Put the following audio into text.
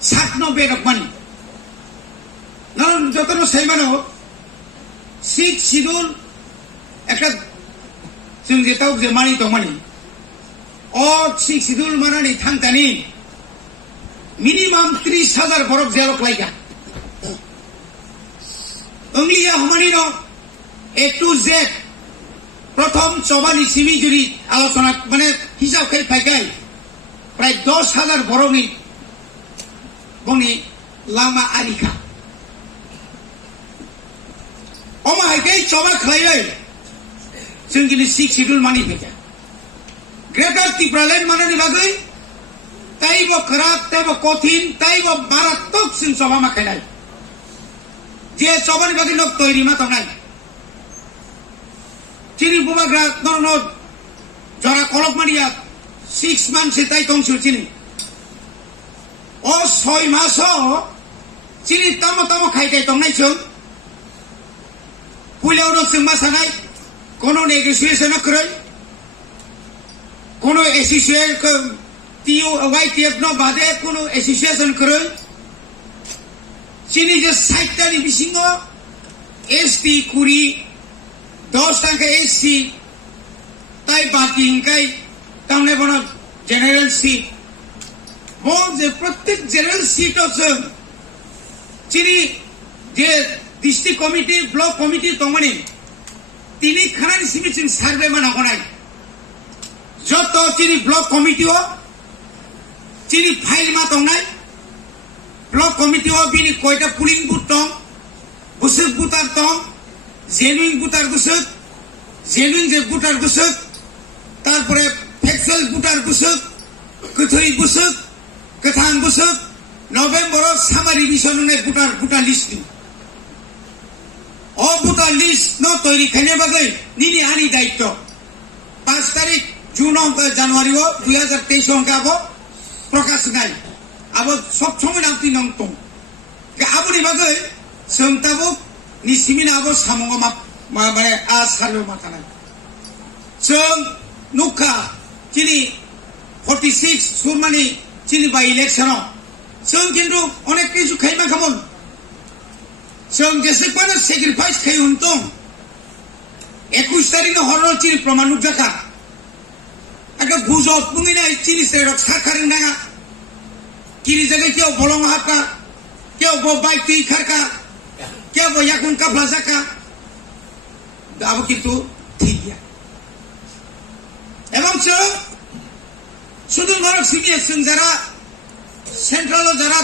97 রকমানি নারণ যতন সেইমানো 6 শিডিউল একটা जों जेताव जे मानि दंमानि अ 6 शिडिउल मानानि थांतानि मिनिमाम 30,000 बरफ जेल लायगा अंगलिया हमानि न ए टू जेड प्रथम चबानि सिमि जुरि आलोचना माने हिसाब खाइ फाइगाय प्राय 10,000 बरफनि बनि लामा आरिखा अमा हाइगाय चबा खालाय जों दिनै 6 शिडिउल मानि फैया ग्रेटार त्रिपुरालेण्ड मानानि बागै ताइब खराब ताइब कठिन ताइब मारात्मक जों सभा माखायनाय जे सभानि बागै नक तैरि माथावनाय चिनि बुबाग्रा नरन जरा कलक मानिया 6 मानसि ताइ दंसो चिनि अ 6 मास चिनि तामो तामो खाइथाय दंनाय जों पुइलावनो जों मासानाय কোনো নেগোসিয়েশন করে কোনো এসোসিয়েশন টিও ওয়াইটিএফ ন বাদে কোনো এসোসিয়েশন করে চিনি যে 60টানি বিসিङ এসটি কুড়ি 10 টাকা এসসি তাই বাকি ইনকাই তামনে বন জেনারেল সিট বল যে প্রত্যেক জেনারেল সিট আছে চিনি যে ডিস্ট্রিক্ট কমিটি ব্লক কমিটি তমনি তিনি খানানি সিমিচিন সার্ভে মান হনাই যত চিনি ব্লক কমিটিও চিনি ফাইল মা দंनाय ব্লক কমিটিও বিনি কয়টা পুলিং বুথ দं বুসুক বুটার दं জেনুইন বুটার বুসুক জেনুইন যে বুটার বুসুক তারপরে ফ্যাকচুয়াল বুটার বুসুক গোথৈ বুসুক गोथां বুসুক নভেম্বর সামারি বিশননে বুটার বুটার লিস্ট ओ बुटार लिस्ट न तैरि खाने बागै निनि आनि दायित्व 5 तारिख जून जानुवारी 2023 अंकाबो प्रकाश नाय आबो सब समय नामति नंतों आबोनि बागै सोंताबो निसिमिन आबो सामंग माने आ सारलो माथानाय जों नुखा चिनि 46 सुरमानि चिनि बाय इलेक्शन जों किन्तु अनेक किछु खाइमा खामोन जों जेसेबां सेक्रिफाइस खाइ उनतों 21 तारिख हरनो चिनि प्रमाण नुजाखा आगे गुजब बुंगिना चिनि सेरक साखारिं नाङा किनि जगह केव बलं हापा केव बो बाइक ति खारका केव बो याकुन काफला जाका दाबो किन्तु ठीक गया এবং जों শুধু নরক সিনিয়র जों যারা সেন্ট্রাল যারা